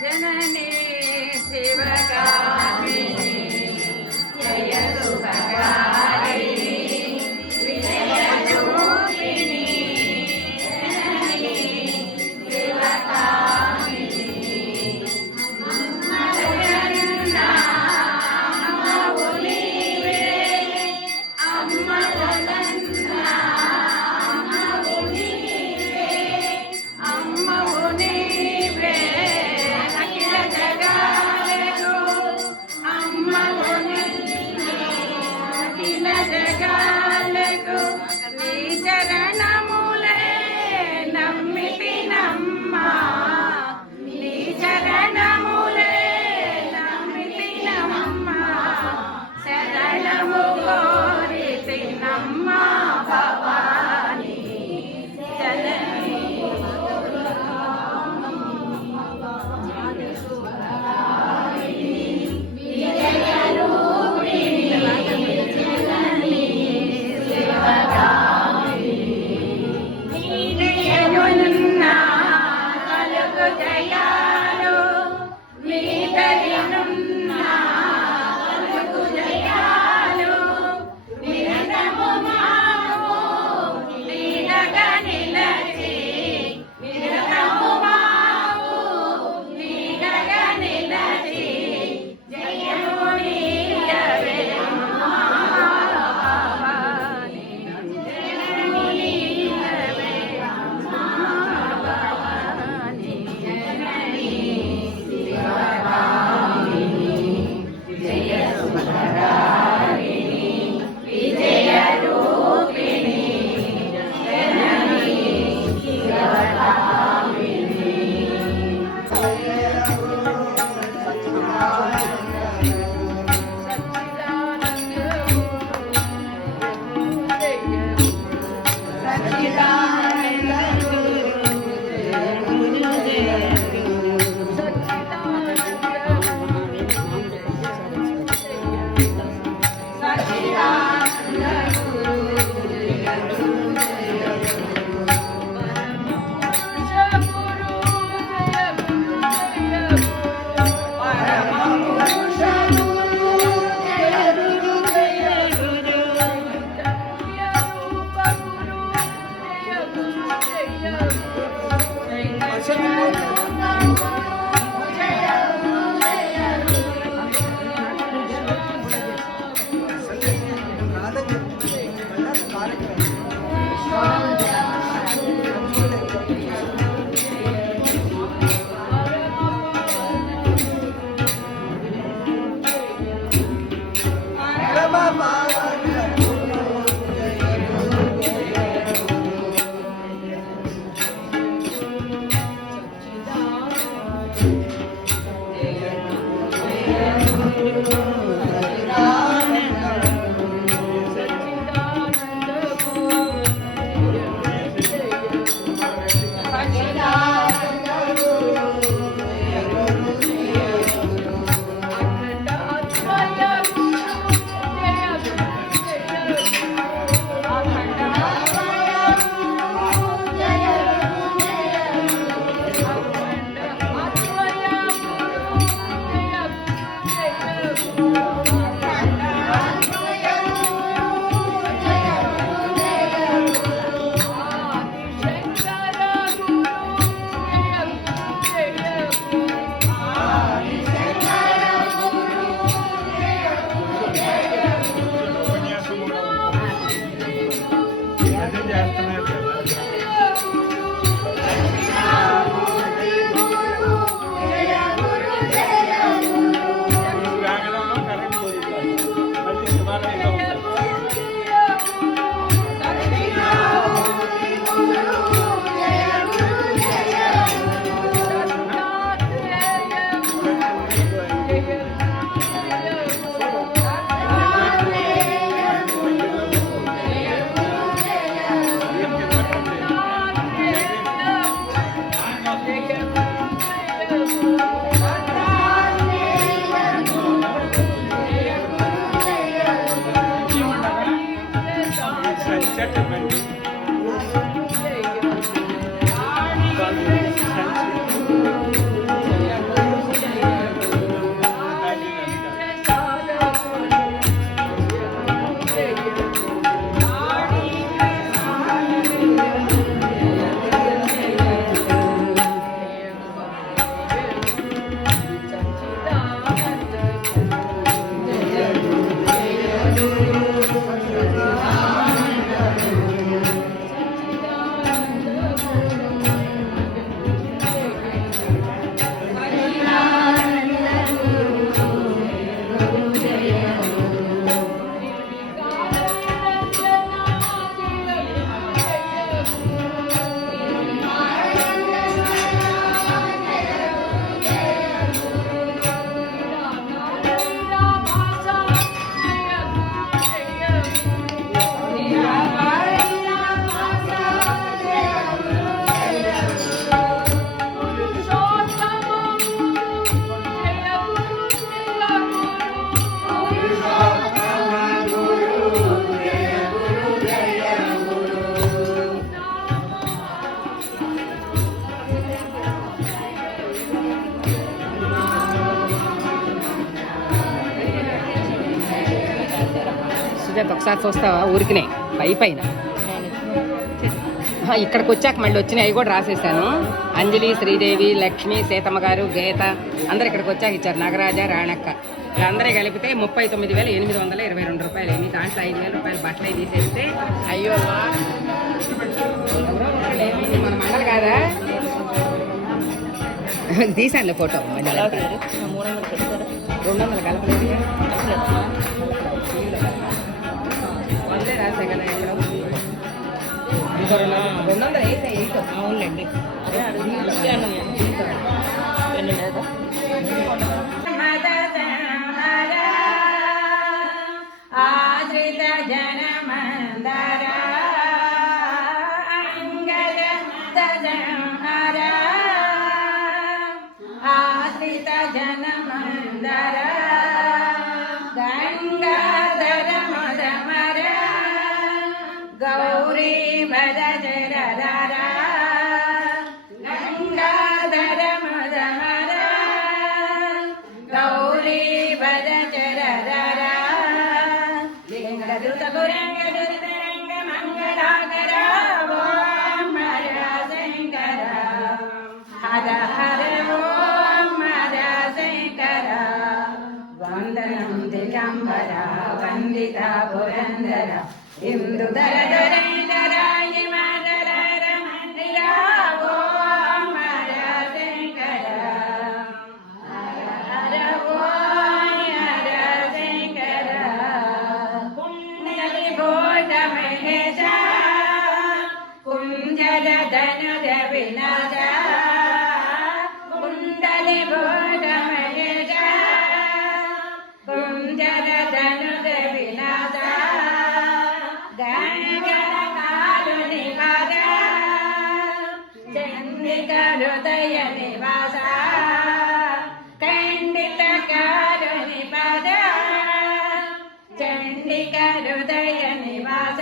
जननी शिवगामिनी जय शुभकारिणी विजयरूपिणी जननी शिवगामिनी अम्मा अम्मा उनीवे अम्मा अम्मा उनीवे अखिल जगालेगो अम्मा अखिल जगालेगो नी चरणमुले नम्मितिनम्मा नी चरणमुले नम्मितिनम्मा शरणमु कोरितिनम्मा भवानी जननी జయాలు నీ దరినున్నా పలుకు జయాలు నిరతము మాకు నీడగా నిలచి నిరతము మాకు నీడగా నిలచి జయము నీయవే అమ్మా భవాని జయము నీయవే అమ్మా భవాని जननी शिवगामिनी जय शुभकारिणी विजयरूपिणी जननी शिवगामिनी సుజాత ఒకసారి చూస్తావా ఊరికినే పైన ఇక్కడికి వచ్చాక మళ్ళీ వచ్చినాయి అవి కూడా రాసేసాను. అంజలి, శ్రీదేవి, లక్ష్మి, సీతమ్మ గారు, గీత అందరు ఇక్కడికి వచ్చాక ఇచ్చారు. నాగరాజ, రాణక్క వీళ్ళందరూ కలిపితే 39,822 రూపాయలు అయింది. దాంట్లో 5,000 రూపాయలు బట్టలు తీసేస్తే అయ్యో మన మండలి కాదా తీసానులే ఫోటో. 200 కలపలేదు వందే రాసే కదా ఇక్కడ 200 అయితే 8 అవునులేండి. ఆశ్రిత జనమందర అంగద సజంహర ఆశ్రిత జనమందర గంగాధర మదమర గౌరీ భజ జరధర గంగాధర మదమర గౌరీ భజ జరధర లింగదృత గురంగ దురితరంగ మంగళాకర ఓం హర శంకర హర హర ఓం హర శంకర వందనం దిగంబర వందిత పురందర ఇందుధర ధరేందర హిమధర రమణిర ఓం హర శంకర హర హర ఓం హర శంకర పుణ్యలి భోజ మహేశ కుంజర ధనుజ వినాశ కుండలి భోజ మహేశ కుంజర ధనుజ వినాశ గణగణ కాలుని పద చండిక హృదయ నివాస ఖండిత కాలుని పద చండిక హృదయ నివాస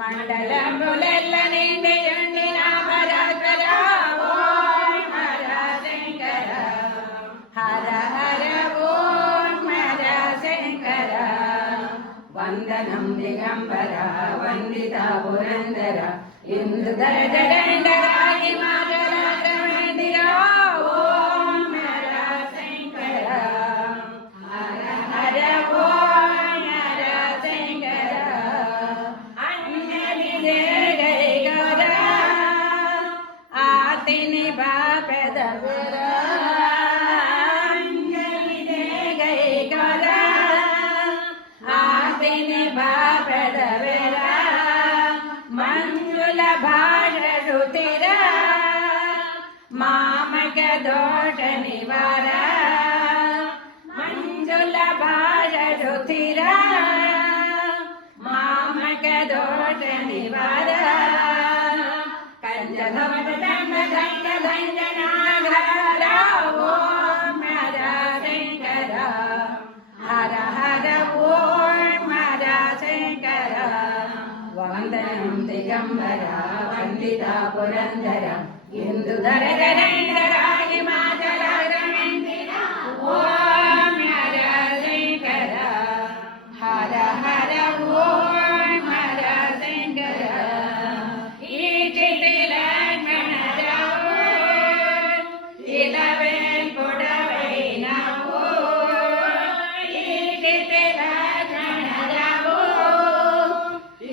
మండలములెల్ల నిండియుండి నా పరాత్పర ఓం హర శంకర హర హర ఓం హర శంకర వందనం దిగంబర వందిత పురందర ఇందుధర జగండర హిమాచల మందిర ఓం హర శంకర హర హర ఓం హర శంకర అంజలి జయ గౌర ఆతిని బాపెద అంజలి జయ గౌర ఆతిని బాపెద మంజుల భాష రుతిర మామక దోష నివార మంజుల భాష రుతిర మామక దోష నివార కంజభవత దండ దండ దంజనాఘర ఓం హర శంకర హర హర ఓం హర శంకర దిగంబర వందిత పురంధర ఇందుధర ధరేంద్ర హిమాచల ఓం హర శంకర హర హర ఓం హర శంకర ఈ చితి లక్ష్మణ రావు ఇలవేల్ పొడవైనవు ఈ చితి లక్ష్మణ రావు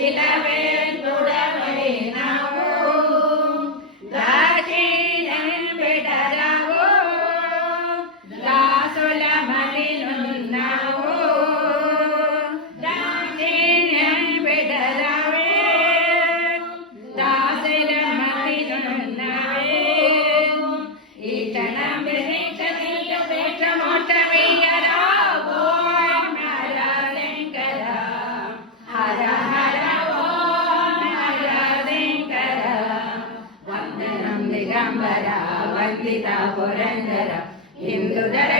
ఇలవేల్ పొడవైనవు దాక్షిణ్యం బిడరావు దాసుల మలినున్నావు దాక్షిణ్యం బిడరావే దాసుల మలినున్నావే ఈ క్షణం విశేష మోక్షమీయరావు హర శంకర హర హర ఓం హర శంకర వందనం దిగంబర వందిత పురంధర ఇందుధర